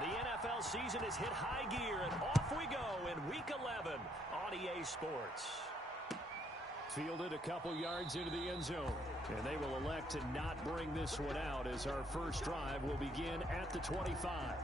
The NFL season has hit high gear, and off we go in Week 11 on EA Sports. Fielded a couple yards into the end zone, and they will elect to not bring this one out as our first drive will begin at the 25.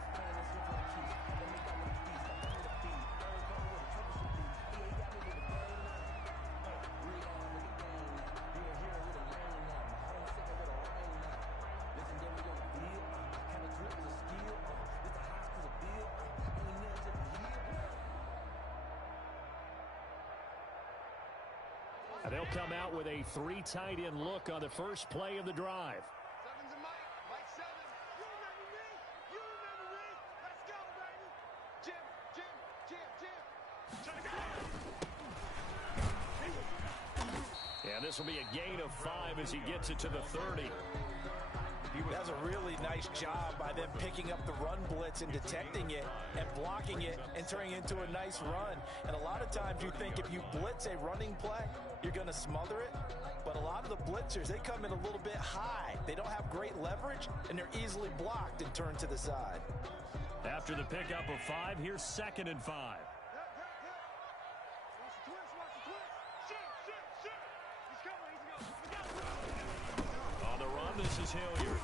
They'll come out with a 3 tight end look on the first play of the drive. Seven's a Mike 7. You remember me? You remember me? Let's go, baby. Jim. Yeah, this will be a gain of 5 as he gets it to the 30. That's a really nice job by them picking up the run blitz and detecting it and blocking it and turning it into a nice run. And a lot of times you think if you blitz a running play, you're going to smother it. But a lot of the blitzers, they come in a little bit high. They don't have great leverage, and they're easily blocked and turned to the side. After the pickup of 5, here's 2nd and 5. Watch the twist. Shoot. He's coming. On the run, this is Hilliard.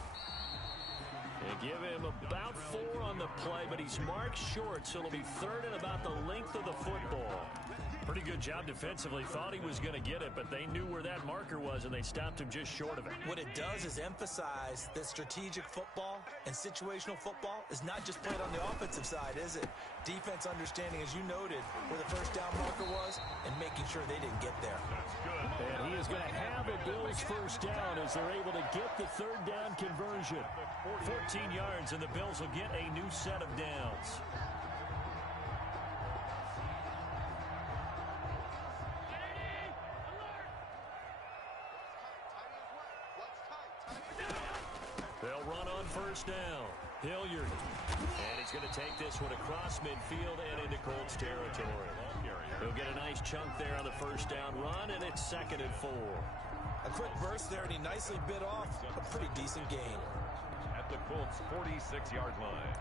They give him about 4 on the play, but he's marked short, so it'll be 3rd and about the length of the football. Pretty good job defensively. Thought he was going to get it, but they knew where that marker was, and they stopped him just short of it. What it does is emphasize that strategic football and situational football is not just played on the offensive side, is it? Defense understanding, as you noted, where the first down marker was and making sure they didn't get there. That's good. And he is going to have a Bills first down as they're able to get the 3rd down conversion. 14 yards, and the Bills will get a new set of downs. They'll run on first down. Hilliard. And he's going to take this one across midfield and into Colts territory. He'll get a nice chunk there on the first down run, and it's 2nd and 4. A quick burst there, and he nicely bit off a pretty decent gain. At the Colts' 46-yard line.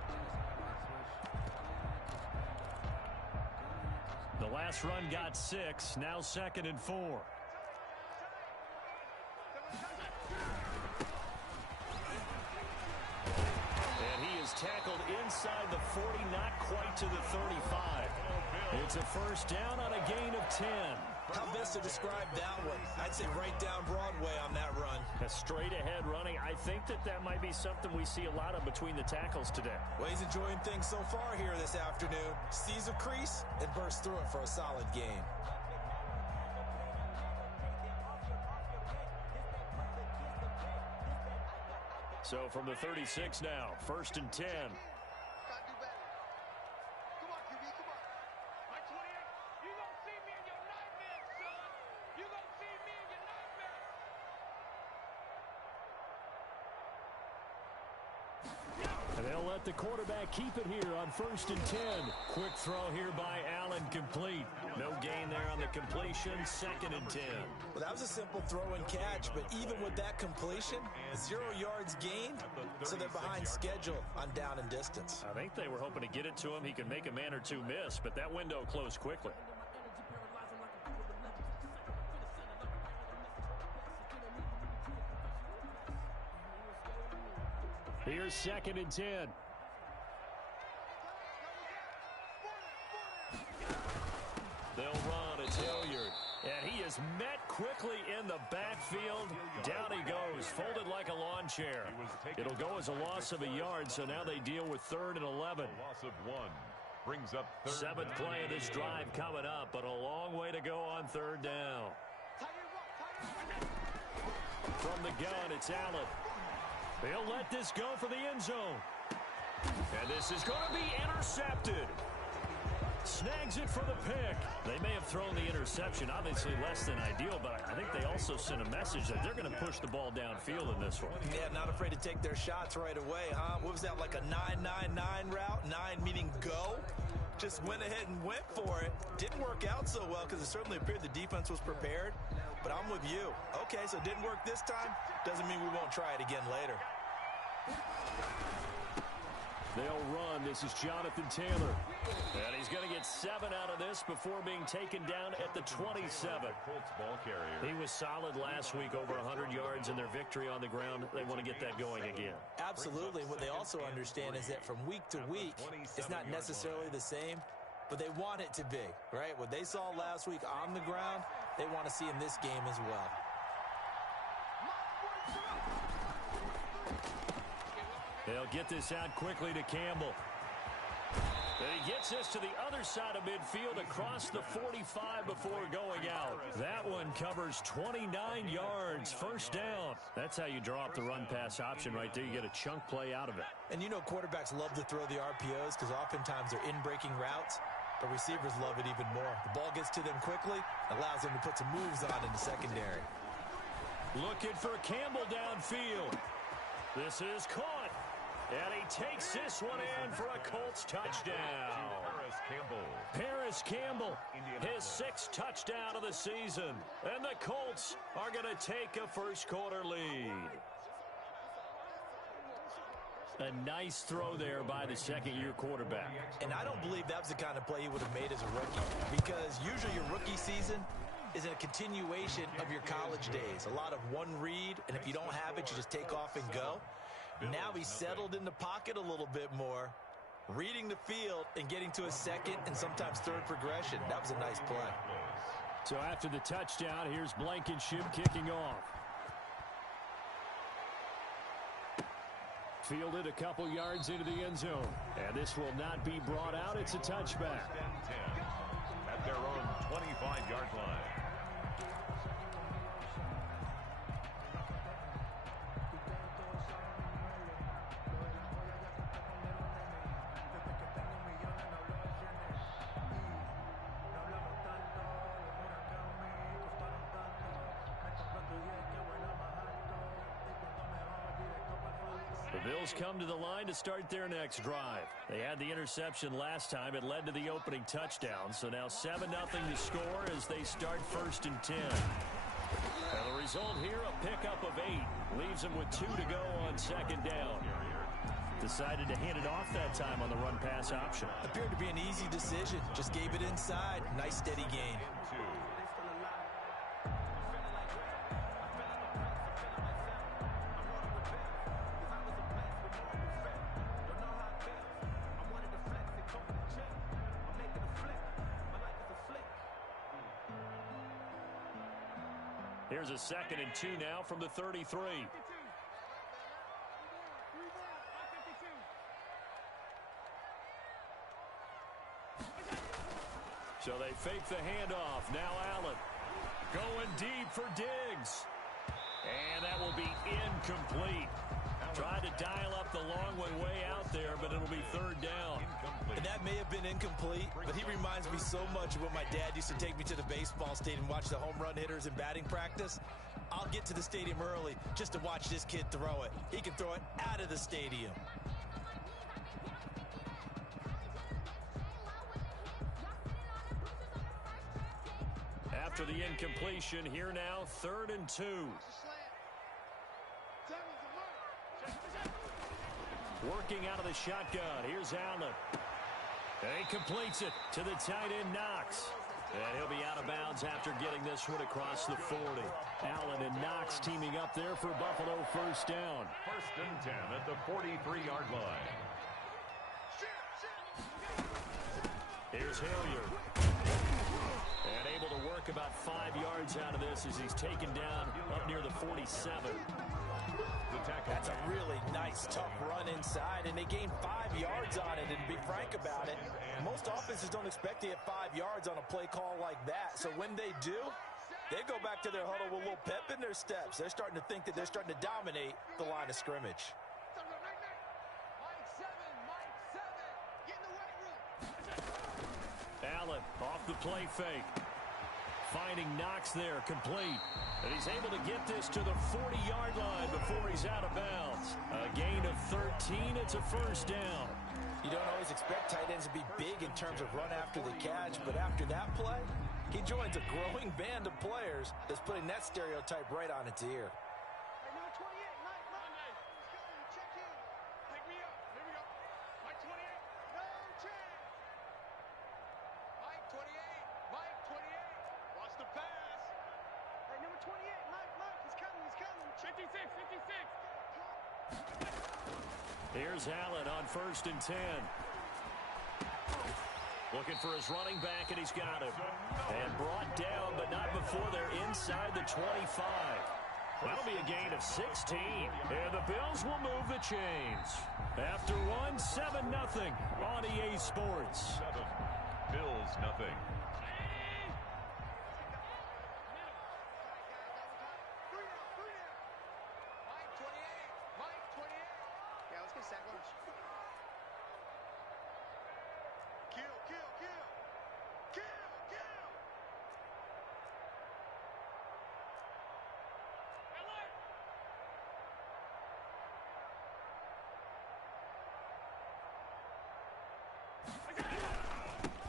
The last run got 6, now 2nd and 4. And he is tackled inside the 40, not quite to the 35. It's a first down on a gain of 10. How best to describe that one? I'd say right down Broadway on that run. A straight ahead running. I think that might be something we see a lot of between the tackles today. Well, he's enjoying things so far here this afternoon. Sees a crease and bursts through it for a solid gain. So from the 36 now, 1st and 10. And they'll let the quarterback keep it here on 1st and 10. Quick throw here by Allen, complete. No gain there on the completion, 2nd and 10. Well, that was a simple throw and catch, but even with that completion, 0 yards gained, so they're behind schedule on down and distance. I think they were hoping to get it to him. He could make a man or two miss, but that window closed quickly. Here's 2nd and 10. They'll run. It's Hilliard. And he is met quickly in the backfield. Down he goes, folded like a lawn chair. It'll go as a loss of a yard, so now they deal with 3rd and 11. Loss of 1 brings up 7th play of this drive coming up, but a long way to go on 3rd down. From the gun, it's Allen. They'll let this go for the end zone. And this is going to be intercepted. Snags it for the pick. They may have thrown the interception, obviously less than ideal, but I think they also sent a message that they're going to push the ball downfield in this one. Yeah, not afraid to take their shots right away, huh? What was that, like a 9-9-9 route? 9 meaning go? Just went ahead and went for it. Didn't work out so well because it certainly appeared the defense was prepared. But I'm with you. Okay, so it didn't work this time. Doesn't mean we won't try it again later. They'll run. This is Jonathan Taylor. And he's going to get 7 out of this before being taken down at the 27. Colts ball carrier. He was solid last week, over 100 yards in their victory on the ground. They want to get that going again. Absolutely. What they also understand is that from week to week, it's not necessarily the same, but they want it to be, right? What they saw last week on the ground, they want to see in this game as well. They'll get this out quickly to Campbell. And he gets this to the other side of midfield across the 45 before going out. That one covers 29 yards, first down. That's how you draw up the run-pass option right there. You get a chunk play out of it. And you know quarterbacks love to throw the RPOs because oftentimes they're in-breaking routes, but receivers love it even more. The ball gets to them quickly, allows them to put some moves on in the secondary. Looking for Campbell downfield. This is caught. And he takes this one in for a Colts touchdown. Paris Campbell, his 6th touchdown of the season. And the Colts are going to take a first-quarter lead. A nice throw there by the second-year quarterback. And I don't believe that was the kind of play he would have made as a rookie, because usually your rookie season is a continuation of your college days. A lot of one read, and if you don't have it, you just take off and go. Now he's settled in the pocket a little bit more, reading the field and getting to a second and sometimes third progression. That was a nice play. So after the touchdown, here's Blankenship kicking off. Fielded a couple yards into the end zone. And this will not be brought out. It's a touchback. At their own 25-yard line. The Bills come to the line to start their next drive. They had the interception last time. It led to the opening touchdown. So now 7-0 to score as they start 1st and 10. And the result here, a pickup of 8. Leaves them with 2 to go on 2nd down. Decided to hand it off that time on the run-pass option. Appeared to be an easy decision. Just gave it inside. Nice steady gain. Here's a 2nd and 2 now from the 33. So they fake the handoff. Now Allen going deep for Diggs. And that will be incomplete. Tried to dial up the long one way out there, but it'll be 3rd down. And that may have been incomplete, but he reminds me so much of when my dad used to take me to the baseball stadium and watch the home run hitters in batting practice. I'll get to the stadium early just to watch this kid throw it. He can throw it out of the stadium. After the incompletion, here now, 3rd and 2. Working out of the shotgun. Here's Allen. And he completes it to the tight end, Knox. And he'll be out of bounds after getting this one across the 40. Allen and Knox teaming up there for Buffalo 1st down. 1st and 10 at the 43-yard line. Here's Hilliard. And able to work about 5 yards out of this as he's taken down up near the 47. That's a really nice, tough run inside, and they gained 5 yards on it. And to be frank about it, most offenses don't expect to get 5 yards on a play call like that. So when they do, they go back to their huddle with a little pep in their steps. They're starting to think that they're starting to dominate the line of scrimmage. Allen off the play fake. Finding Knox there, complete. And he's able to get this to the 40-yard line before he's out of bounds. A gain of 13. It's a 1st down. You don't always expect tight ends to be big in terms of run after the catch, but after that play, he joins a growing band of players that's putting that stereotype right on its ear. Here's Allen on 1st and 10. Looking for his running back, and he's got him. And brought down, but not before they're inside the 25. That'll be a gain of 16. And the Bills will move the chains. After one, 7-0 on EA Sports. 7. Bills nothing.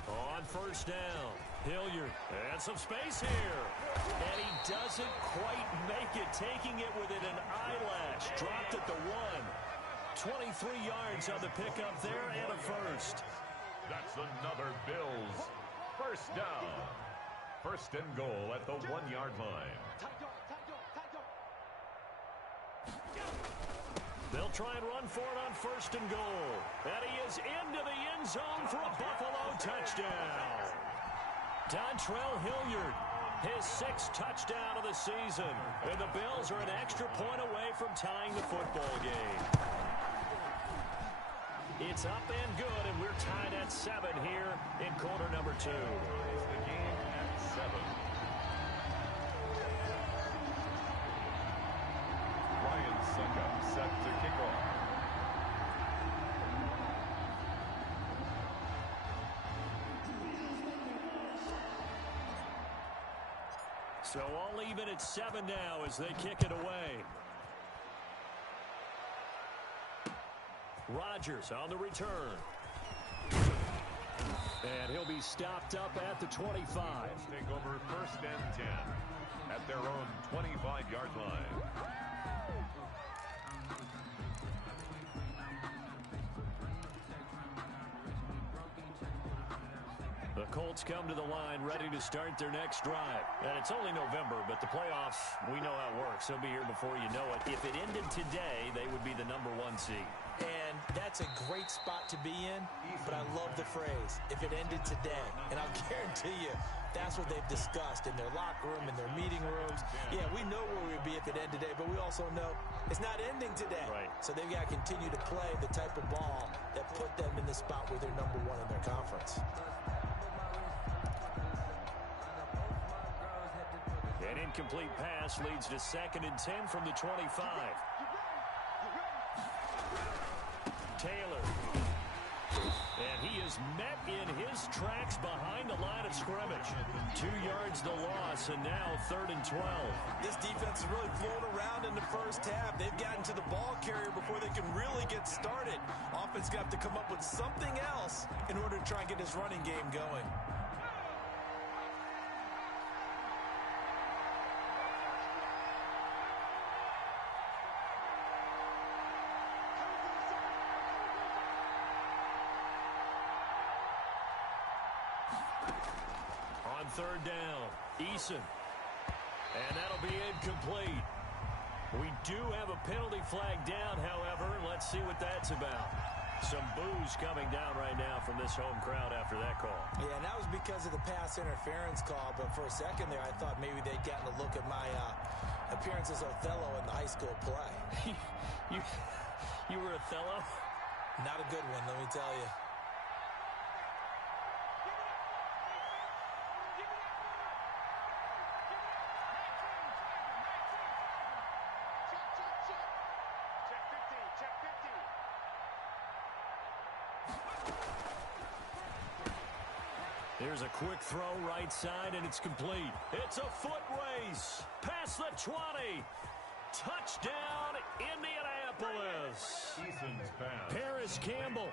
On 1st down, Hilliard and some space here. And he doesn't quite make it, taking it within an eyelash. Dropped at the 1. 23 yards on the pickup there and a first. That's another Bills. 1st down. 1st and goal at the 1-yard line. They'll try and run for it on 1st and goal. And he is into the end zone for a Buffalo touchdown. Dontrell Hilliard, his 6th touchdown of the season. And the Bills are an extra point away from tying the football game. It's up and good, and we're tied at 7 here in quarter number 2. The game at 7. Ryan Suckup set to kick off. So all even at 7 now as they kick it away. Rodgers on the return. And he'll be stopped up at the 25. Take over 1st and 10 at their own 25-yard line. The Colts come to the line ready to start their next drive. And it's only November, but the playoffs, we know how it works. They'll be here before you know it. If it ended today, they would be the number 1 seed. And that's a great spot to be in, but I love the phrase, if it ended today. And I'll guarantee you, that's what they've discussed in their locker room, in their meeting rooms. Yeah, we know where we would be if it ended today, but we also know it's not ending today. Right. So they've got to continue to play the type of ball that put them in the spot where they're number 1 in their conference. An incomplete pass leads to 2nd and 10 from the 25. Taylor. And he is met in his tracks behind the line of scrimmage. 2 yards the loss, and now 3rd and 12. This defense is really flown around in the first half. They've gotten to the ball carrier before they can really get started. Offense got to come up with something else in order to try and get this running game going. On 3rd down, Eason. And that'll be incomplete. We do have a penalty flag down, however. Let's see what that's about. Some boos coming down right now from this home crowd after that call. Yeah, and that was because of the pass interference call, but for a second there, I thought maybe they'd gotten a look at my appearance as Othello in the high school play. You were Othello? Not a good one, let me tell you. There's a quick throw right side, and it's complete. It's a foot race. Past the 20. Touchdown, Indianapolis. Eason's pass. Paris Campbell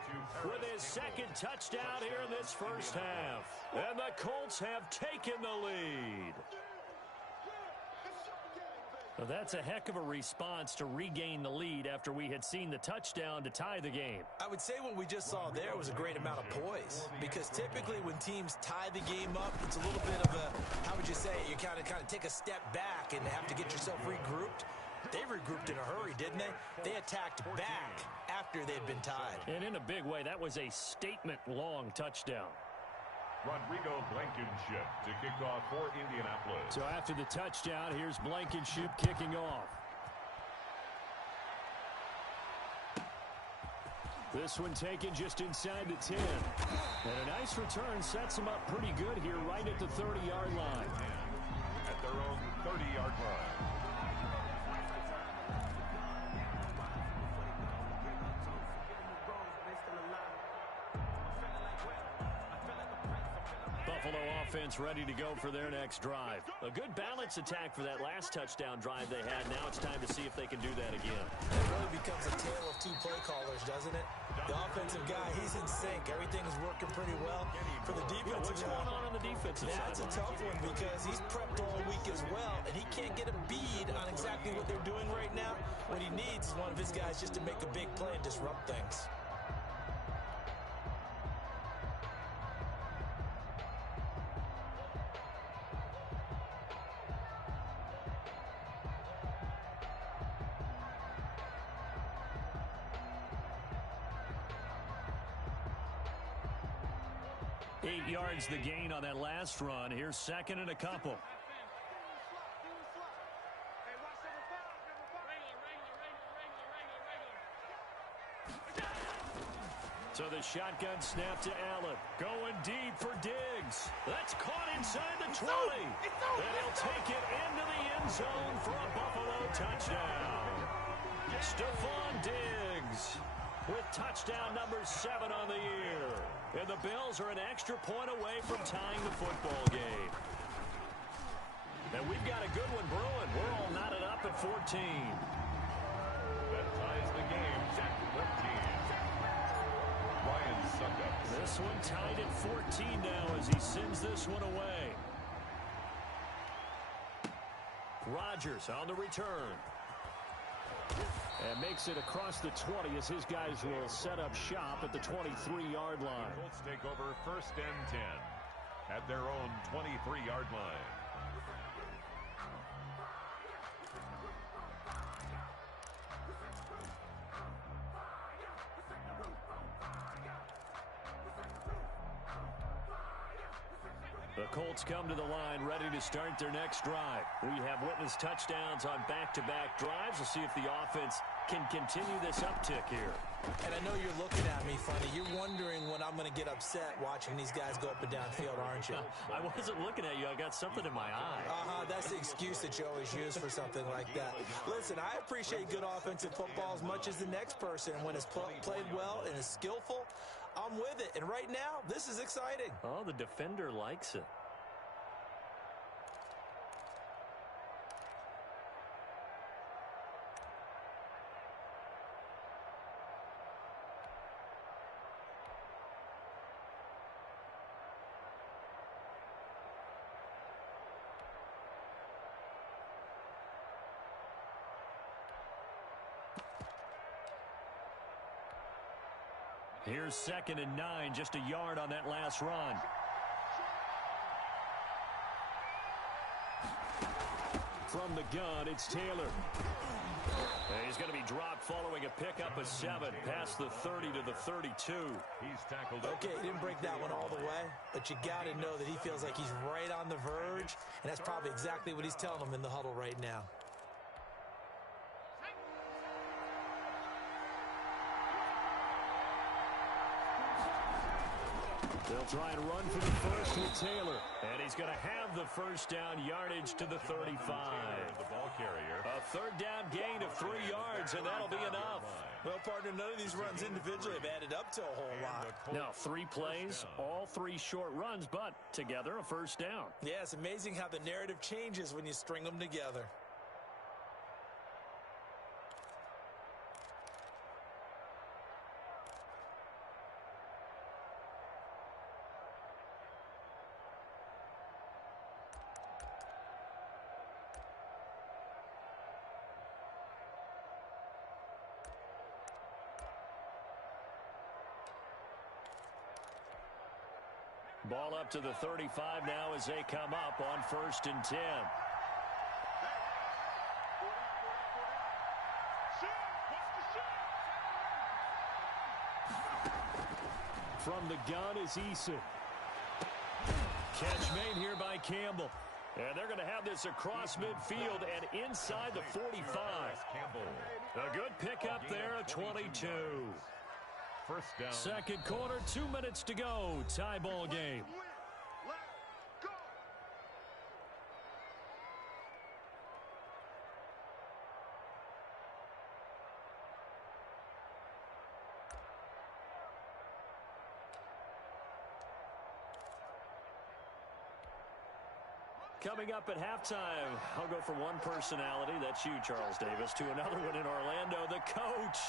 with his 2nd touchdown here in this first half. And the Colts have taken the lead. Well, that's a heck of a response to regain the lead after we had seen the touchdown to tie the game. I would say what we just saw there was a great amount of poise, because typically when teams tie the game up, it's a little bit of a, how would you say, you kind of take a step back and have to get yourself regrouped. They regrouped in a hurry, didn't they? They attacked back after they'd been tied. And in a big way, that was a statement-long touchdown. Rodrigo Blankenship to kick off for Indianapolis. So after the touchdown, here's Blankenship kicking off. This one taken just inside the 10. And a nice return sets them up pretty good here right at the 30-yard line. At their own 30-yard line. Buffalo offense ready to go for their next drive. A good balanced attack for that last touchdown drive they had. Now it's time to see if they can do that again. It really becomes a tale of two play callers, doesn't it? The offensive guy, he's in sync. Everything is working pretty well. For the defensive what's going on the defensive side? That's a tough one because he's prepped all week as well, and he can't get a bead on exactly what they're doing right now. What he needs is one of his guys just to make a big play and disrupt things. Yards the gain on that last run. Here's second and a couple. So the shotgun snap to Allen. Going deep for Diggs. That's caught inside the 20. And he'll take it into the end zone for a Buffalo touchdown. Stephon Diggs with touchdown number 7 on the year. And the Bills are an extra point away from tying the football game. And we've got a good one brewing. We're all knotted up at 14. That ties the game at 14. Ryan Suckup. This one tied at 14 now as he sends this one away. Rodgers on the return. And makes it across the 20 as his guys will set up shop at the 23-yard line. The Colts take over first and 10 at their own 23-yard line. The Colts come to the line ready to start their next drive. We have witnessed touchdowns on back-to-back drives. We'll see if the offense can continue this uptick here. And I know you're looking at me funny. You're wondering when I'm going to get upset watching these guys go up and down field, aren't you? I wasn't looking at you. I got something in my eye. That's the excuse that you always use for something like that. Listen, I appreciate good offensive football as much as the next person. And when it's played well and is skillful, I'm with it. And right now, this is exciting. Oh, the defender likes it. Here's second and 9, just a yard on that last run. From the gun, it's Taylor. And he's going to be dropped following a pickup of 7 past the 30 to the 32. He's tackled. Okay, he didn't break that one all the way, but you got to know that he feels like he's right on the verge, and that's probably exactly what he's telling them in the huddle right now. They'll try and run for the first with Taylor. And he's going to have the first down yardage to the 35. The ball carrier. A third down gain of 3 yards, and that'll be enough. Well, partner, none of these runs individually have added up to a whole lot. Now, 3 plays, all 3 short runs, but together a first down. Yeah, it's amazing how the narrative changes when you string them together. Ball up to the 35 now as they come up on first and 10. From the gun is Eason. Catch made here by Campbell. And they're going to have this across midfield and inside the 45. A good pickup there, a 22. First down. Second quarter, 2 minutes to go. Tie ball game. Coming up at halftime, I'll go from one personality, that's you, Charles Davis, to another one in Orlando, the coach.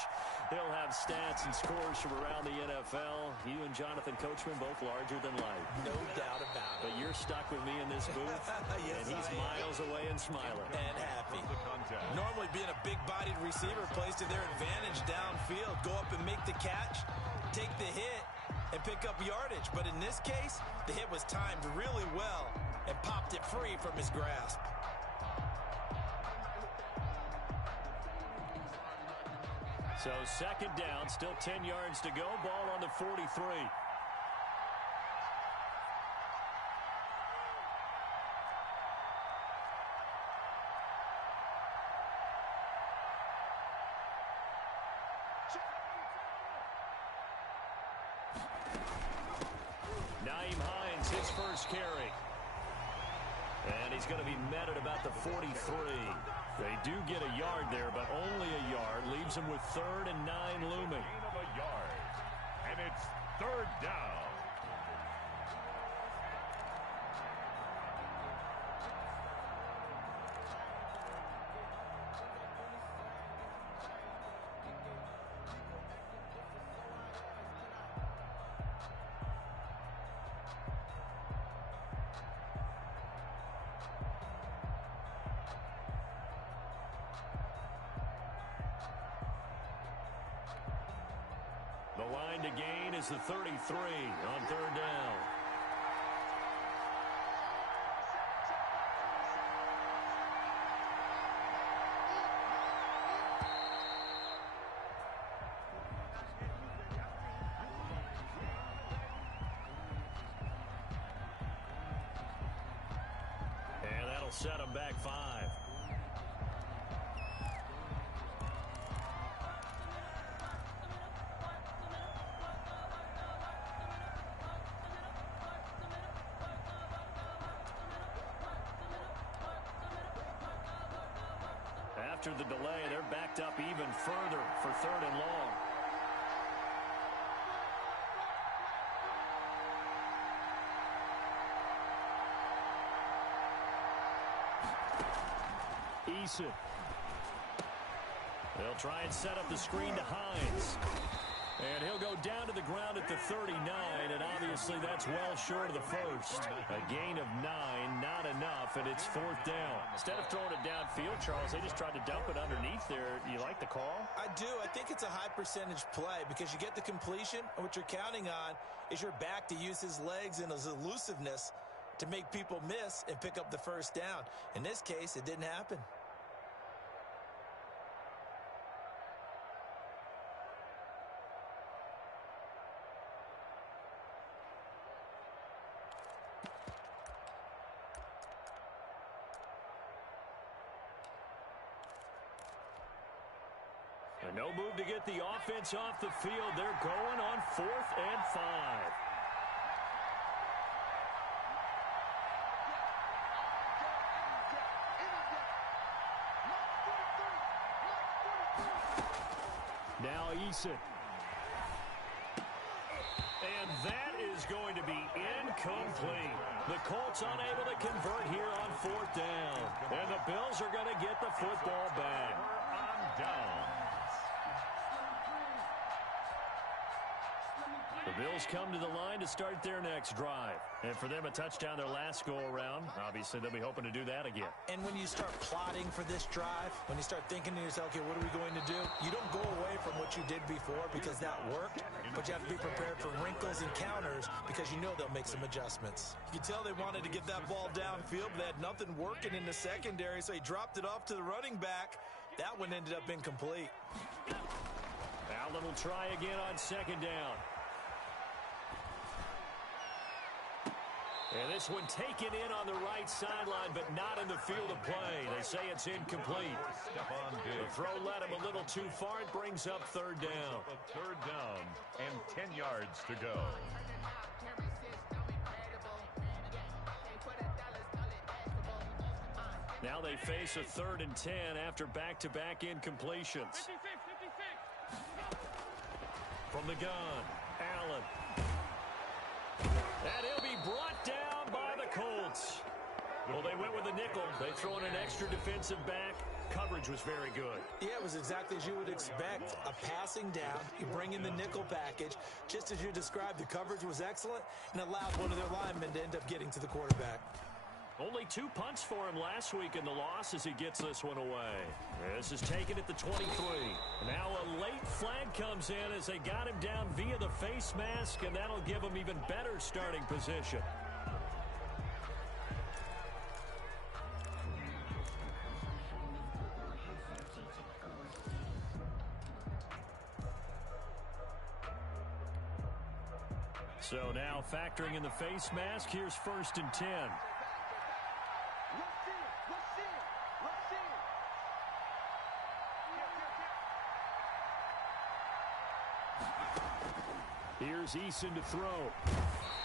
He'll have stats and scores from around the NFL. You and Jonathan Coachman both larger than life. No doubt about it. But you're stuck with me in this booth, yes, and he's miles away and smiling. And happy. Normally being a big-bodied receiver plays to their advantage downfield. Go up and make the catch, take the hit, and pick up yardage. But in this case, the hit was timed really well and popped it free from his grasp. So second down, still 10 yards to go. Ball on the 43. Naeem Hines, his first carry. And he's going to be met at about the 43. They do get a yard there, but only a yard. Leaves him with 3rd and 9 looming. Gain of a yard. And it's third down. The line to gain is the 33 on third down. And that'll set them back 5. After the delay, they're backed up even further for 3rd and long. Eason. They'll try and set up the screen to Hines. And he'll go down to the ground at the 39, and obviously that's well short of the first. A gain of 9, not enough, and it's 4th down. Instead of throwing it downfield, Charles, they just tried to dump it underneath there. You like the call? I do. I think it's a high-percentage play because you get the completion, and what you're counting on is your back to use his legs and his elusiveness to make people miss and pick up the first down. In this case, it didn't happen. No move to get the offense off the field. They're going on 4th and 5. Now Eason. And that is going to be incomplete. The Colts unable to convert here on 4th down. And the Bills are going to get the football back. On down. The Bills come to the line to start their next drive. And for them, a touchdown their last go-around. Obviously, they'll be hoping to do that again. And when you start plotting for this drive, when you start thinking to yourself, okay, what are we going to do? You don't go away from what you did before because that worked, but you have to be prepared for wrinkles and counters because you know they'll make some adjustments. You can tell they wanted to get that ball downfield, but they had nothing working in the secondary, so he dropped it off to the running back. That one ended up incomplete. Allen will try again on second down. And this one taken in on the right sideline, but not in the field of play. They say it's incomplete. The throw led him a little too far. It brings up third down. Third down and 10 yards to go. Now they face a 3rd and 10 after back-to-back incompletions. From the gun, Allen. And he'll be brought down by the Colts. Well, they went with a nickel. They throw in an extra defensive back. Coverage was very good. Yeah, it was exactly as you would expect. A passing down, you bring in the nickel package. Just as you described, the coverage was excellent and allowed one of their linemen to end up getting to the quarterback. Only 2 punts for him last week in the loss as he gets this one away. This is taken at the 23. Now a late flag comes in as they got him down via the face mask, and that'll give him even better starting position. So now factoring in the face mask, here's 1st and 10. Here's Eason to throw.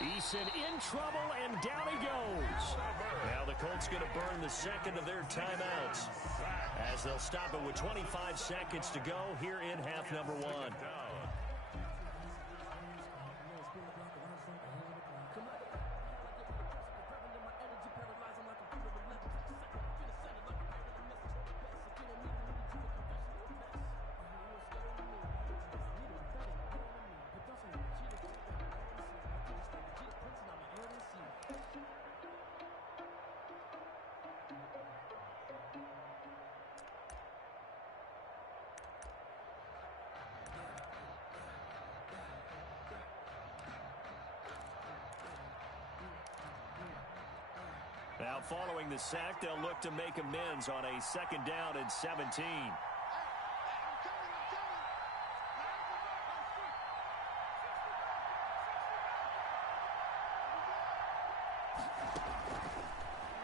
Eason in trouble, and down he goes. Now the Colts going to burn the second of their timeouts as they'll stop it with 25 seconds to go here in half number 1. Now following the sack, they'll look to make amends on a 2nd down and 17.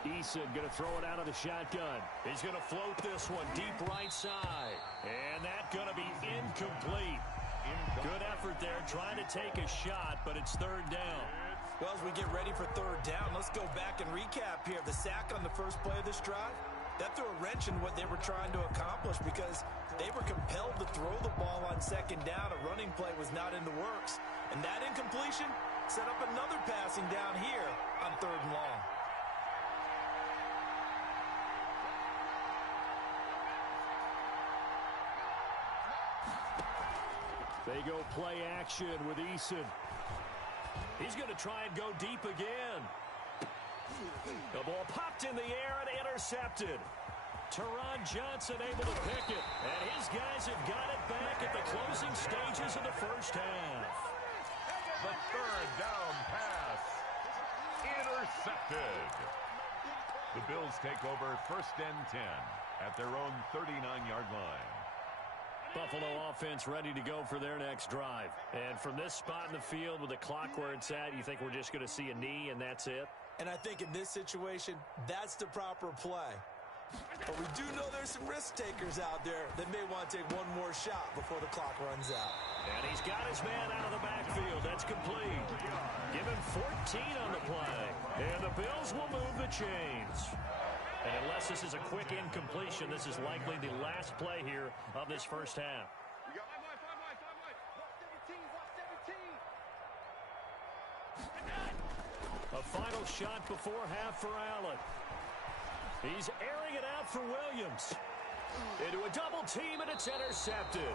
Eason going to throw it out of the shotgun. He's going to float this one deep right side. And that's going to be incomplete. Good effort there trying to take a shot, but it's 3rd down. Well, as we get ready for 3rd down, let's go back and recap here. The sack on the first play of this drive, that threw a wrench in what they were trying to accomplish because they were compelled to throw the ball on 2nd down. A running play was not in the works. And that incompletion set up another passing down here on 3rd and long. They go play action with Eason. He's going to try and go deep again. The ball popped in the air and intercepted. Teron Johnson able to pick it. And his guys have got it back at the closing stages of the first half. The 3rd down pass. Intercepted. The Bills take over 1st and 10 at their own 39-yard line. Buffalo offense ready to go for their next drive. And from this spot in the field with the clock where it's at, you think we're just going to see a knee and that's it? And I think in this situation, that's the proper play. But we do know there's some risk takers out there that may want to take one more shot before the clock runs out. And he's got his man out of the backfield. That's complete. Give him 14 on the play. And the Bills will move the chains. And unless this is a quick incompletion, this is likely the last play here of this first half. A final shot before half for Allen. He's airing it out for Williams. Into a double team, and it's intercepted.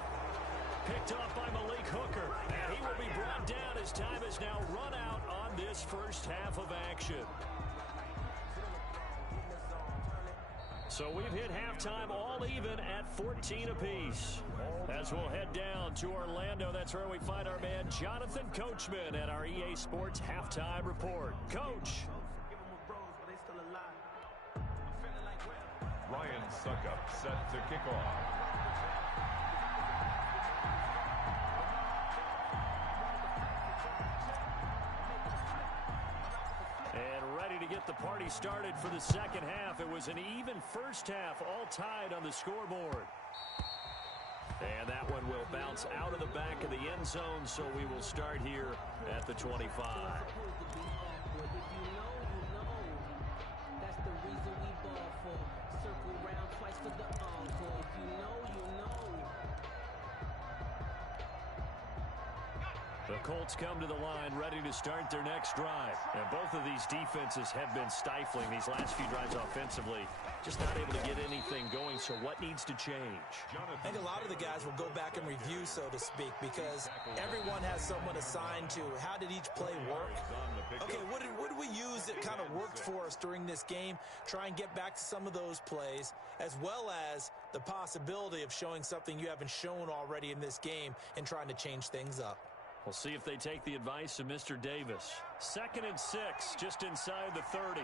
Picked off by Malik Hooker. And he will be brought down as time has now run out on this first half of action. So we've hit halftime all even at 14 apiece. As we'll head down to Orlando, that's where we find our man Jonathan Coachman at our EA Sports Halftime Report. Coach. Ryan Suckup set to kick off. And to get the party started for the second half. It was an even first half, all tied on the scoreboard. And that one will bounce out of the back of the end zone, so we will start here at the 25. That's the reason we ball for. Circle round twice for the encore. If you know, you know. The Colts come to the line ready to start their next drive. And both of these defenses have been stifling these last few drives offensively. Just not able to get anything going, so what needs to change? I think a lot of the guys will go back and review, so to speak, because everyone has someone assigned to how did each play work. Okay, what did we use that kind of worked for us during this game? Try and get back to some of those plays, as well as the possibility of showing something you haven't shown already in this game and trying to change things up. We'll see if they take the advice of Mr. Davis. 2nd and 6, just inside the 30.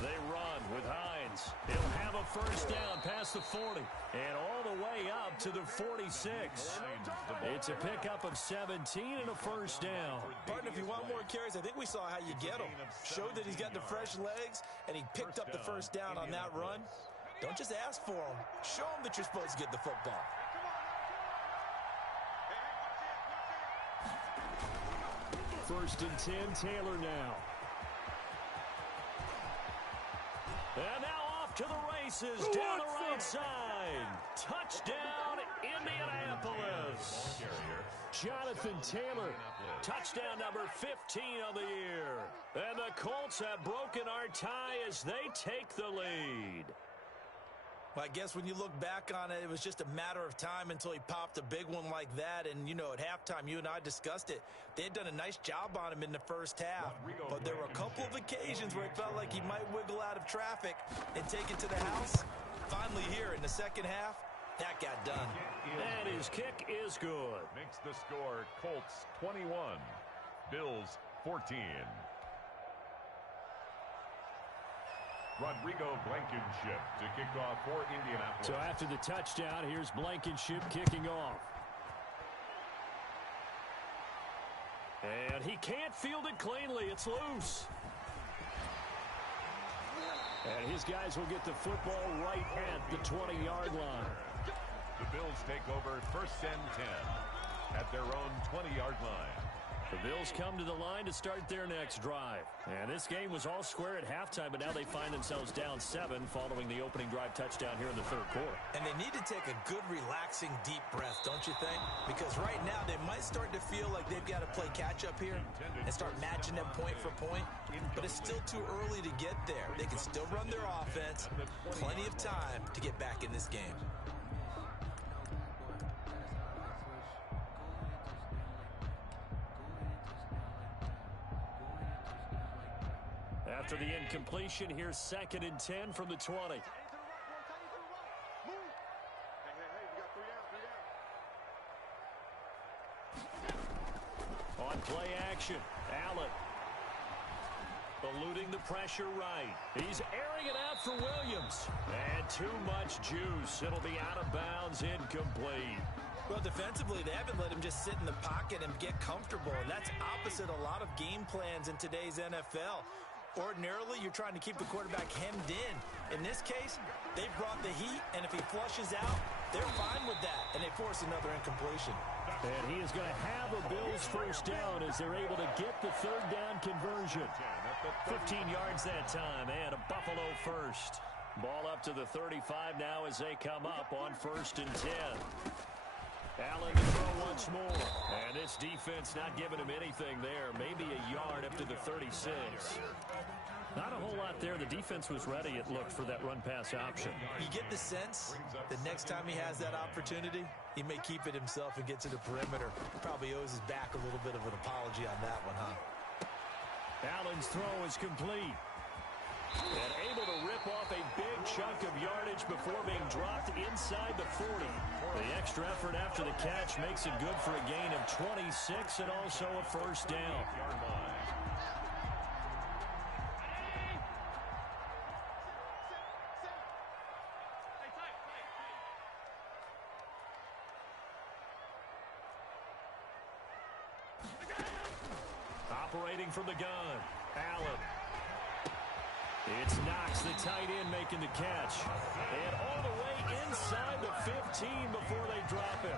They run with Hines. He'll have a first down past the 40 and all the way up to the 46. It's a pickup of 17 and a first down. Partner, if you want more carries, I think we saw how you get him. Showed that he's got the fresh legs, and he picked up the first down on that run. Don't just ask for him. Show him that you're supposed to get the football. 1st and 10, Taylor now. And now off to the races, down the right side. Touchdown, Indianapolis. Jonathan Taylor, touchdown number 15 on the year. And the Colts have broken our tie as they take the lead. Well, I guess when you look back on it, it was just a matter of time until he popped a big one like that. And, you know, at halftime, you and I discussed it. They had done a nice job on him in the first half. But there were a couple of occasions where it felt like he might wiggle out of traffic and take it to the house. Finally here in the second half, that got done. And his kick is good. Makes the score Colts 21, Bills 14. Rodrigo Blankenship to kick off for Indianapolis. So after the touchdown, here's Blankenship kicking off. And he can't field it cleanly. It's loose. And his guys will get the football right at the 20-yard line. The Bills take over 1st and 10 at their own 20-yard line. The Bills come to the line to start their next drive. And this game was all square at halftime, but now they find themselves down 7 following the opening drive touchdown here in the 3rd quarter. And they need to take a good, relaxing, deep breath, don't you think? Because right now they might start to feel like they've got to play catch-up here and start matching them point for point. But it's still too early to get there. They can still run their offense. Plenty of time to get back in this game. After the incompletion, here's 2nd and 10 from the 20. On play action, Allen. Eluding the pressure right. He's airing it out for Williams. And too much juice. It'll be out of bounds, incomplete. Well, defensively, they haven't let him just sit in the pocket and get comfortable. And that's opposite a lot of game plans in today's NFL. Ordinarily, you're trying to keep the quarterback hemmed in. In this case, they brought the heat, and if he flushes out, they're fine with that, and they force another incompletion. And he is going to have a Bills first down as they're able to get the 3rd down conversion. 15 yards that time, and a Buffalo first. Ball up to the 35 now as they come up on 1st and 10. Allen to throw once more. And this defense not giving him anything there. Maybe a yard up to the 36. Not a whole lot there. The defense was ready, it looked, for that run-pass option. You get the sense that next time he has that opportunity, he may keep it himself and get to the perimeter. Probably owes his back a little bit of an apology on that one, huh? Allen's throw is complete. And able to rip off a big chunk of yardage before being dropped inside the 40. The extra effort after the catch makes it good for a gain of 26 and also a first down. operating from the gun. Allen. It's Knox, the tight end, making the catch. And all the way inside the 15 before they drop it.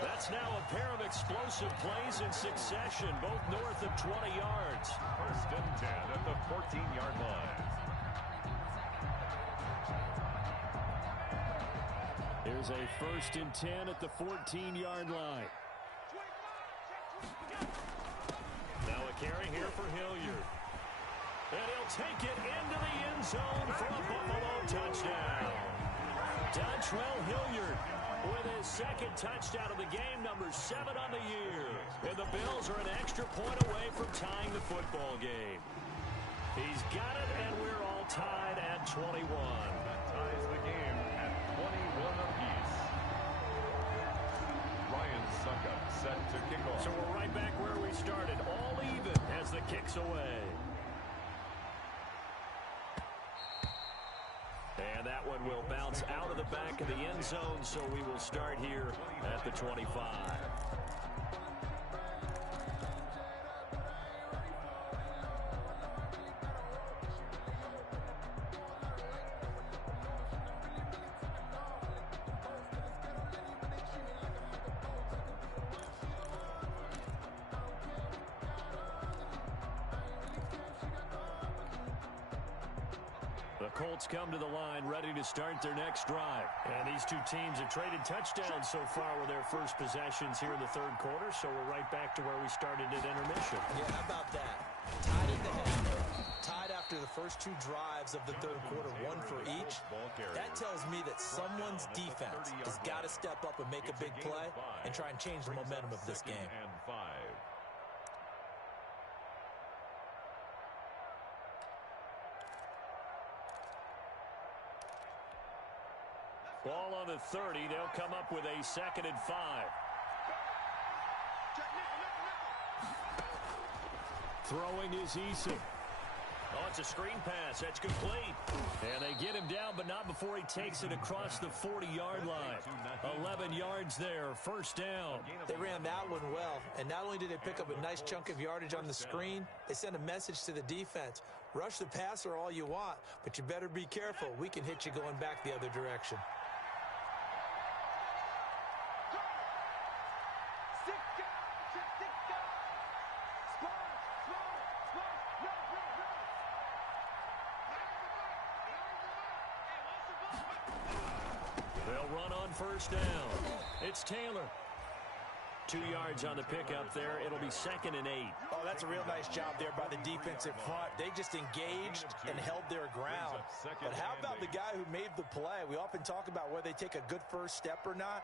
That's now a pair of explosive plays in succession, both north of 20 yards. First and 10 at the 14-yard line. Here's a first and 10 at the 14-yard line. Now a carry here for Hilliard. And he'll take it into the end zone for a Buffalo touchdown. Dontrell Hilliard with his second touchdown of the game, number 7 on the year. And the Bills are an extra point away from tying the football game. He's got it, and we're all tied at 21. That ties the game at 21 apiece. Ryan Suckup set to kick off. So we're right back where we started, all even as the kick's away. And that one will bounce out of the back of the end zone, so we will start here at the 25. Colts come to the line ready to start their next drive. And these two teams have traded touchdowns so far with their first possessions here in the third quarter, so we're right back to where we started at intermission. Yeah, how about that? Tied at the half. Tied after the first two drives of the third quarter, one for each. That tells me that someone's defense has got to step up and make a big play and try and change the momentum of this game. Ball on the 30. They'll come up with a 2nd and 5. Throwing is Eason. Oh, it's a screen pass. That's complete. And they get him down, but not before he takes it across the 40-yard line. 11 yards there. First down. They ran that one well, and not only did they pick up a nice chunk of yardage on the screen, they sent a message to the defense. Rush the passer all you want, but you better be careful. We can hit you going back the other direction. They'll run on first down. It's Taylor. 2 yards on the pickup there. It'll be 2nd and 8. Oh, that's a real nice job there by the defensive front. They just engaged and held their ground. But how about the guy who made the play? We often talk about whether they take a good first step or not.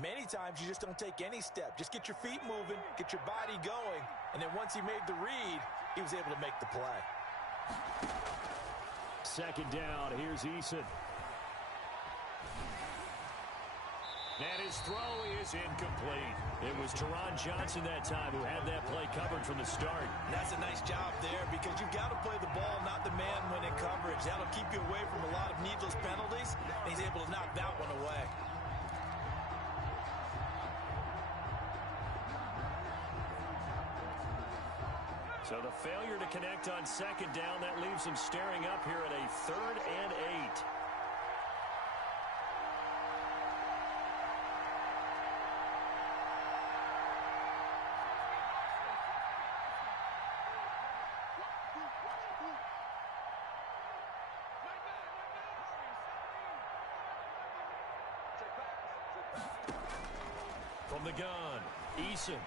Many times you just don't take any step. Just get your feet moving, get your body going, and then once he made the read, he was able to make the play. 2nd down. Here's Eason. And his throw is incomplete. It was Teron Johnson that time who had that play covered from the start. And that's a nice job there because you've got to play the ball, not the man when in coverage. That'll keep you away from a lot of needless penalties. And he's able to knock that one away. So the failure to connect on 2nd down, that leaves them staring up here at a 3rd and 8. From the gun, Eason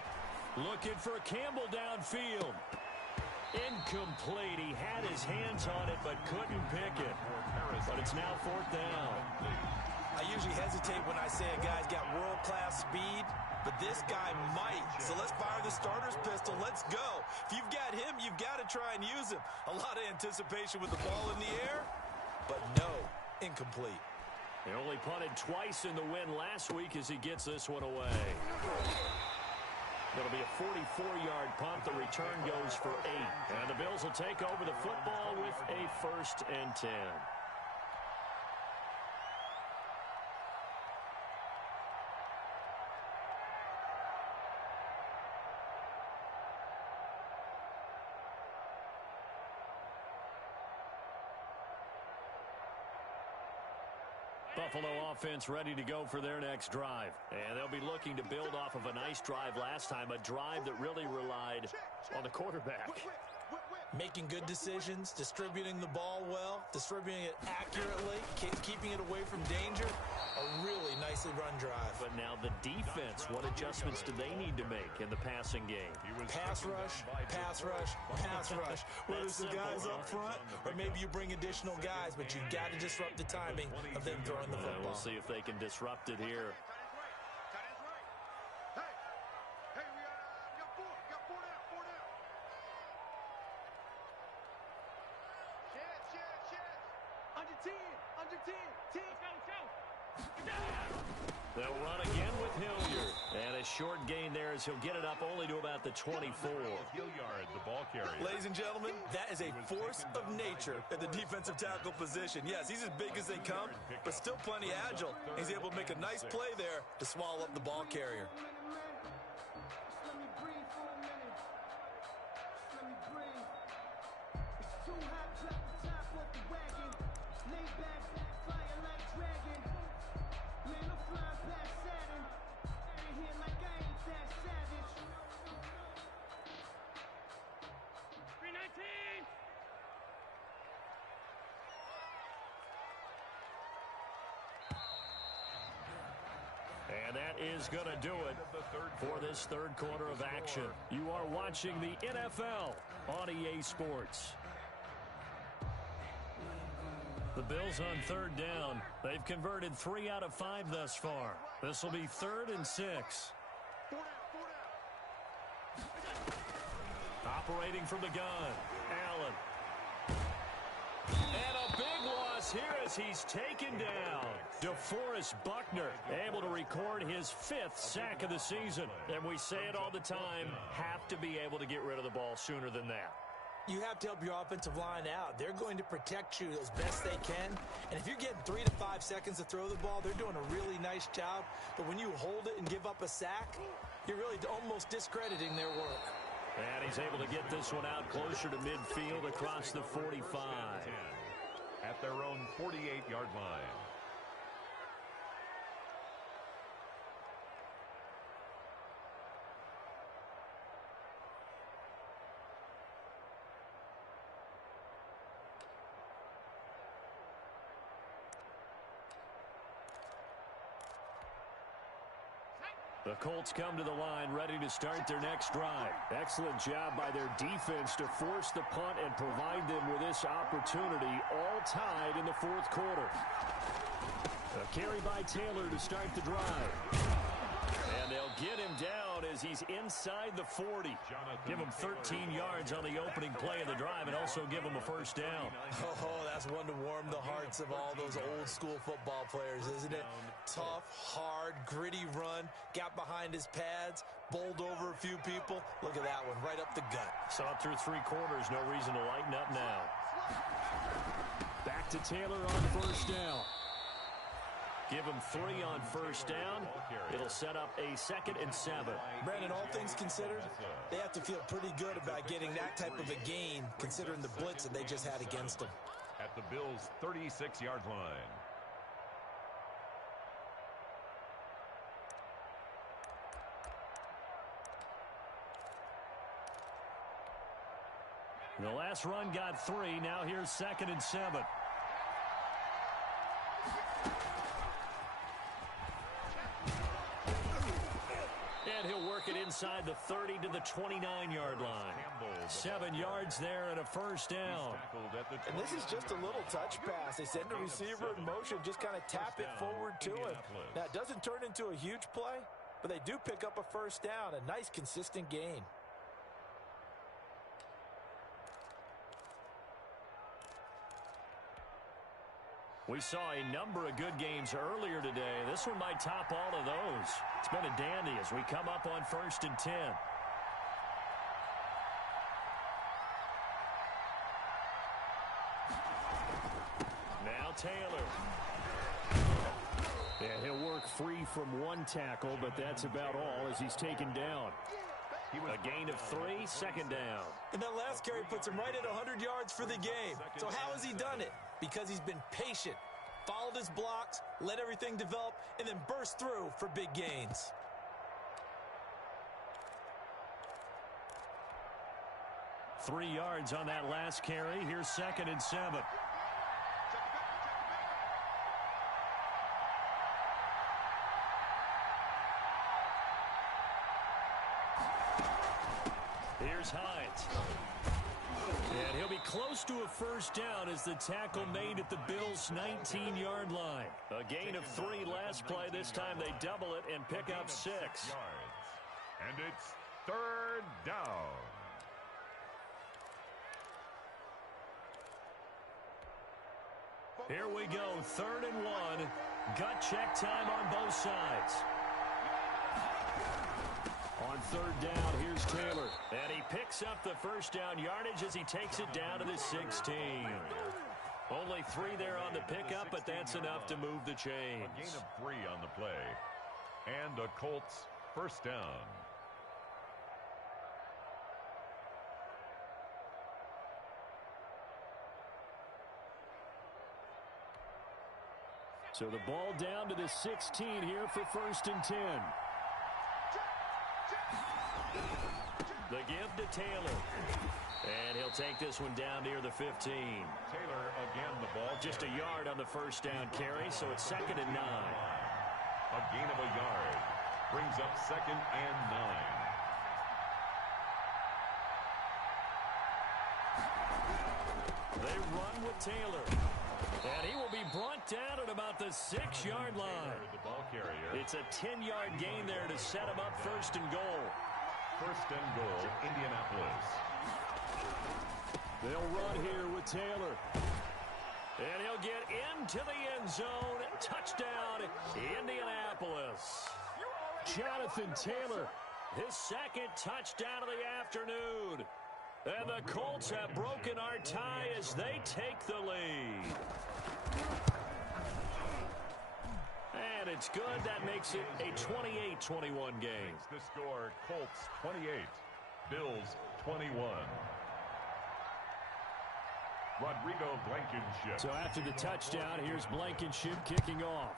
looking for Campbell downfield. Incomplete. He had his hands on it but couldn't pick it. But it's now 4th down. I usually hesitate when I say a guy's got world-class speed, but this guy might. So let's fire the starter's pistol. Let's go. If you've got him, you've got to try and use him. A lot of anticipation with the ball in the air, but no, incomplete. He only punted twice in the win last week as he gets this one away. It'll be a 44-yard punt. The return goes for 8. And the Bills will take over the football with a 1st and 10. Buffalo offense ready to go for their next drive. And they'll be looking to build off of a nice drive last time, a drive that really relied on the quarterback. Making good decisions, distributing the ball well, distributing it accurately, keeping it away from danger. A really nicely run drive. But now the defense, what adjustments do they need to make in the passing game? Pass rush, pass rush, pass rush. Whether it's the guys up front or maybe you bring additional guys, but you've got to disrupt the timing of them throwing the football. We'll see if they can disrupt it here. They'll run again with Hilliard. And a short gain there as he'll get it up only to about the 24. Hilliard, the ball carrier. Ladies and gentlemen, that is a force of nature at the defensive tackle position. Yes, he's as big as they come, but still plenty agile. He's able to make a nice play there to swallow up the ball carrier. And that is going to do it for this third quarter of action. You are watching the NFL on EA Sports. The Bills on third down. They've converted 3 out of 5 thus far. This will be 3rd and 6. Operating from the gun, Allen. And a big loss here as he's taken down. DeForest Buckner able to record his 5th sack of the season. And we say it all the time, have to be able to get rid of the ball sooner than that. You have to help your offensive line out. They're going to protect you as best they can. And if you're getting 3 to 5 seconds to throw the ball, they're doing a really nice job. But when you hold it and give up a sack, you're really almost discrediting their work. And he's able to get this one out closer to midfield across the 45. At their own 48-yard line. The Colts come to the line ready to start their next drive. Excellent job by their defense to force the punt and provide them with this opportunity, all tied in the 4th quarter. A carry by Taylor to start the drive. And they'll get him down as he's inside the 40. Give him 13 yards on the opening play of the drive and also give him a first down. Oh, that's one to warm the hearts of all those old-school football players, isn't it? Tough, hard, gritty run, got behind his pads, bowled over a few people. Look at that one, right up the gut. Saw it through 3 quarters, no reason to lighten up now. Back to Taylor on first down. Give him 3 on first down. It'll set up a 2nd and 7. Brandon, all things considered, they have to feel pretty good about getting that type of a gain, considering the blitz that they just had against them. At the Bills' 36-yard line. The last run got 3. Now here's 2nd and 7. And he'll work it inside the 30 to the 29-yard line. 7 yards there and a first down. And this is just a little touch pass. They send the receiver in motion, just kind of tap it forward to him. Now, it doesn't turn into a huge play, but they do pick up a first down, a nice, consistent gain. We saw a number of good games earlier today. This one might top all of those. It's been a dandy as we come up on 1st and 10. Now Taylor. And he'll work free from 1 tackle, but that's about all as he's taken down. A gain of 3, 2nd down. And that last carry puts him right at 100 yards for the game. So how has he done it? Because he's been patient, followed his blocks, let everything develop, and then burst through for big gains. Three yards on that last carry. Here's 2nd and 7. Here's Hines. And he'll be close to a first down as the tackle made at the Bills' 19-yard line. A gain of 3 last play. This time they double it and pick up 6. And it's 3rd down. Here we go, 3rd and 1. Gut check time on both sides. On 3rd down, here's Taylor. And he picks up the first down yardage as he takes it down to the 16. Only 3 there on the pickup, but that's enough to move the chains. A gain of 3 on the play. And a Colts first down. So the ball down to the 16 here for 1st and 10. The give to Taylor. And he'll take this one down near the 15. Taylor again the ball. Just a yard on the first down carry, so it's 2nd and 9. A gain of a yard. Brings up 2nd and 9. They run with Taylor. And he will be brought down at about the 6-yard line. The ball carrier. It's a 10-yard gain there to set him up 1st and goal. 1st and goal, Indianapolis. They'll run here with Taylor. And he'll get into the end zone. Touchdown, Indianapolis. Jonathan Taylor, his 2nd touchdown of the afternoon. And the Colts have broken our tie as they take the lead. And it's good. That makes it a 28-21 game. Makes the score Colts 28, Bills 21. Rodrigo Blankenship. So after the touchdown, here's Blankenship kicking off.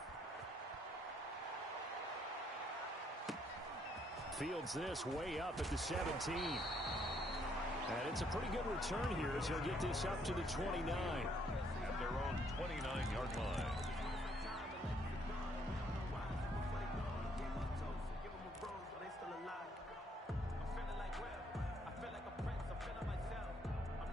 Fields this way up at the 17. And it's a pretty good return here as he'll get this up to the 29. At their own 29-yard line.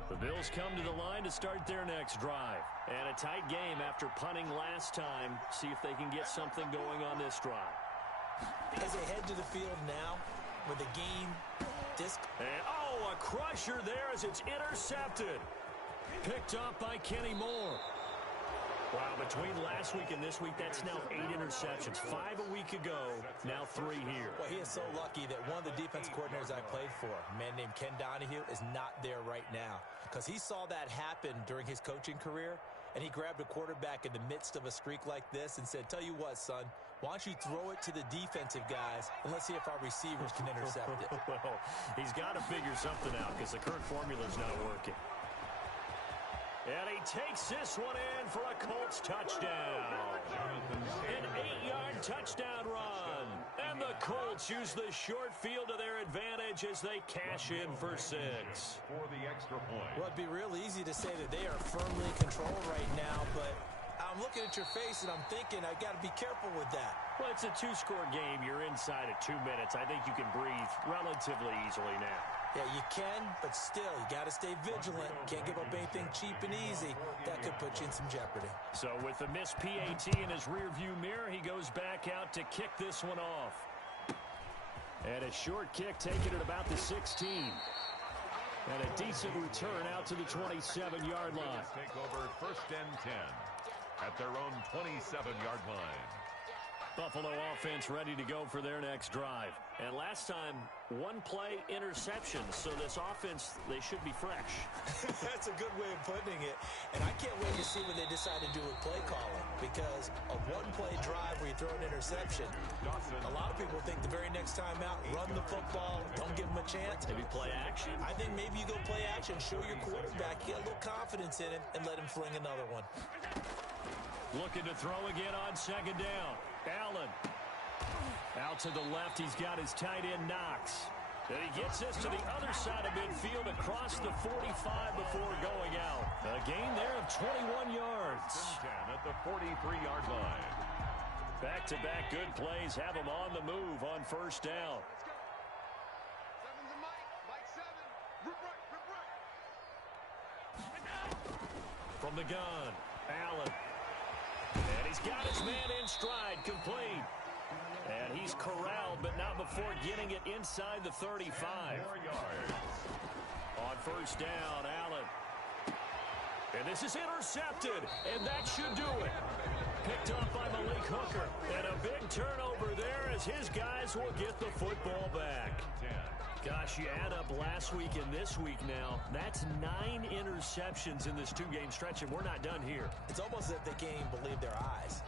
The Bills come to the line to start their next drive. And a tight game after punting last time. See if they can get something going on this drive. As they head to the field now, with the game disc. And, oh, a crusher there as it's intercepted. Picked up by Kenny Moore. Wow, between last week and this week, that's now 8 interceptions. 5 a week ago, now 3 here. Well, he is so lucky that one of the defense coordinators I played for, a man named Ken Donahue, is not there right now. Because he saw that happen during his coaching career, and he grabbed a quarterback in the midst of a streak like this and said, tell you what, son, why don't you throw it to the defensive guys, and let's see if our receivers can intercept it. Well, he's got to figure something out because the current formula's not working. And he takes this one in for a Colts touchdown. An 8-yard touchdown run. And the Colts use the short field to their advantage as they cash in for 6. For the extra point. Well, it'd be real easy to say that they are firmly in control right now, but I'm looking at your face and I'm thinking I got to be careful with that. Well, it's a 2-score game. You're inside at 2 minutes. I think you can breathe relatively easily now. Yeah, you can, but still, you got to stay vigilant. Can't give up anything cheap and easy. That could put you in some jeopardy. So with the missed PAT in his rearview mirror, he goes back out to kick this one off. And a short kick taken at about the 16. And a decent return out to the 27-yard line. Take over 1st and 10 at their own 27-yard line. Buffalo offense ready to go for their next drive. And last time, 1-play interception. So this offense, they should be fresh. That's a good way of putting it. And I can't wait to see what they decide to do with play calling. Because a 1-play drive where you throw an interception, a lot of people think the very next time out, run the football, don't give them a chance. Maybe play action? I think maybe you go play action, show your quarterback, get a little confidence in him, and let him fling another one. Looking to throw again on second down. Allen. Out to the left, he's got his tight end Knox. And he gets this to the other side of midfield across the 45 before going out. A gain there of 21 yards. 10 at the 43-yard line. Back-to-back good plays have him on the move on first down. Seven's a Mike. Mike 7. Rip right. From the gun, Allen. And he's got his man in stride, complete. And he's corralled, but not before getting it inside the 35. 4 yards. On first down, Allen. And this is intercepted, and that should do it. Picked up by Malik Hooker. And a big turnover there as his guys will get the football back. 10. Gosh, you add up last week and this week now, that's 9 interceptions in this two-game stretch, and we're not done here. It's almost as if they can't even believe their eyes.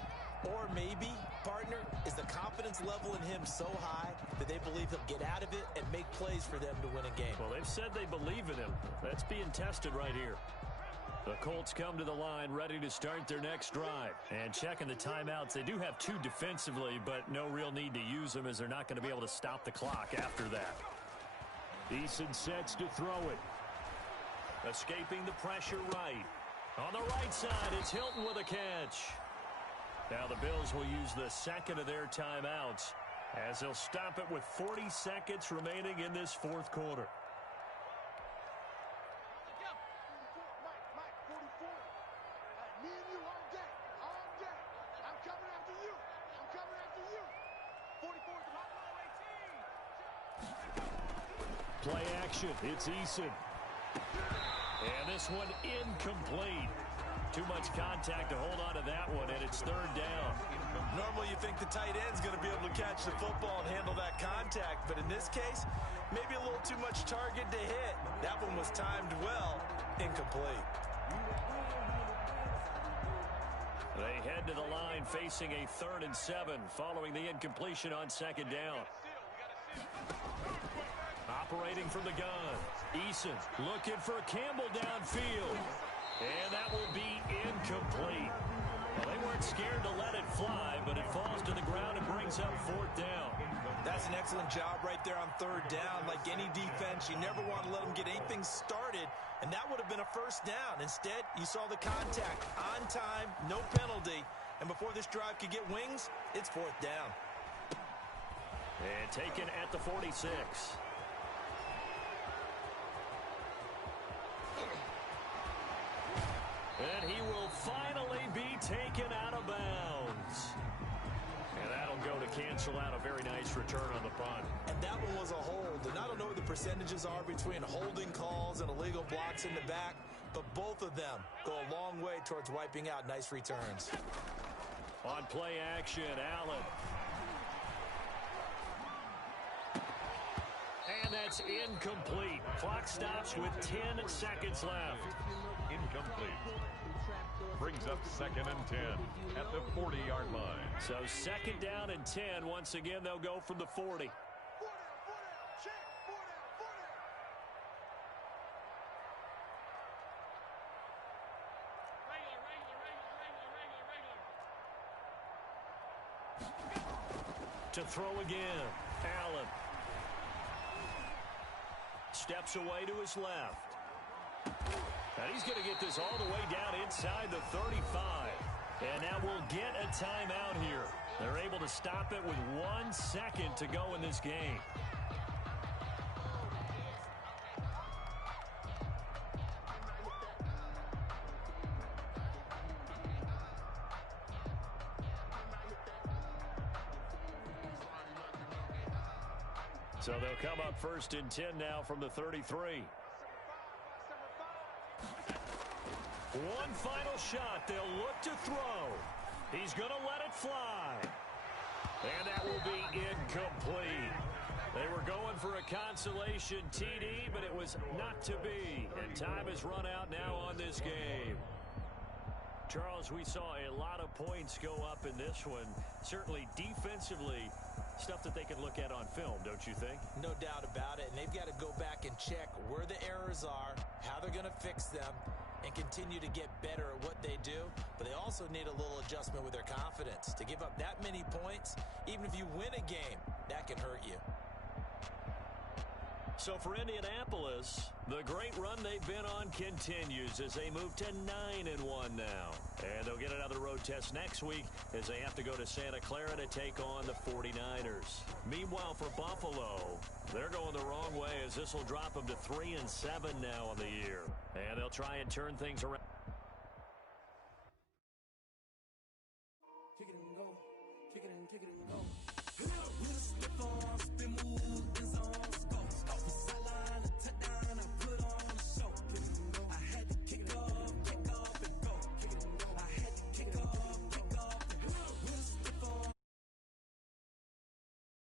Or maybe, partner, is the confidence level in him so high that they believe he'll get out of it and make plays for them to win a game. Well, they've said they believe in him. That's being tested right here. The Colts come to the line ready to start their next drive. And checking the timeouts, they do have 2 defensively, but no real need to use them as they're not going to be able to stop the clock after that. Eason sets to throw it. Escaping the pressure right. On the right side, it's Hilton with a catch. Now the Bills will use the second of their timeouts as they'll stop it with 40 seconds remaining in this fourth quarter. Mike 44. Me and you all day. All day. I'm coming after you. I'm coming after you. 44 is the hot ball 18. Play action. It's Eason. And this one incomplete. Too much contact to hold on to that one, and it's third down. Normally you think the tight end's going to be able to catch the football and handle that contact, but in this case, maybe a little too much target to hit. That one was timed well, incomplete. They head to the line facing a 3rd and 7 following the incompletion on second down. Operating from the gun, Eason looking for Campbell downfield. And that will be incomplete. Well, they weren't scared to let it fly, but it falls to the ground and brings up 4th down. That's an excellent job right there on 3rd down. Like any defense, you never want to let them get anything started, and that would have been a 1st down. Instead, you saw the contact on time, no penalty, and before this drive could get wings, it's 4th down. And taken at the 46. And he will finally be taken out of bounds. And that'll go to cancel out a very nice return on the punt. And that one was a hold. And I don't know what the percentages are between holding calls and illegal blocks in the back, but both of them go a long way towards wiping out nice returns. On play action, Allen. And that's incomplete. Clock stops with 10 seconds left. Incomplete. Brings up 2nd and 10 at the 40-yard line. So 2nd down and 10. Once again, they'll go from the 40. 4 down, check, 4 down. Regular. To throw again, Allen. Steps away to his left. And he's going to get this all the way down inside the 35. And now we'll get a timeout here. They're able to stop it with 1 second to go in this game. So they'll come up 1st and 10 now from the 33. One final shot. They'll look to throw. He's going to let it fly. And that will be incomplete. They were going for a consolation TD, but it was not to be. And time has run out now on this game. Charles, we saw a lot of points go up in this one. Certainly defensively, stuff that they can look at on film, don't you think? No doubt about it. And they've got to go back and check where the errors are, how they're going to fix them. and continue to get better at what they do, but they also need a little adjustment with their confidence. To give up that many points, even if you win a game, that can hurt you. So for Indianapolis, the great run they've been on continues as they move to 9-1 now. And they'll get another road test next week as they have to go to Santa Clara to take on the 49ers. Meanwhile, for Buffalo, they're going the wrong way as this will drop them to 3-7 now on the year. And they'll try and turn things around.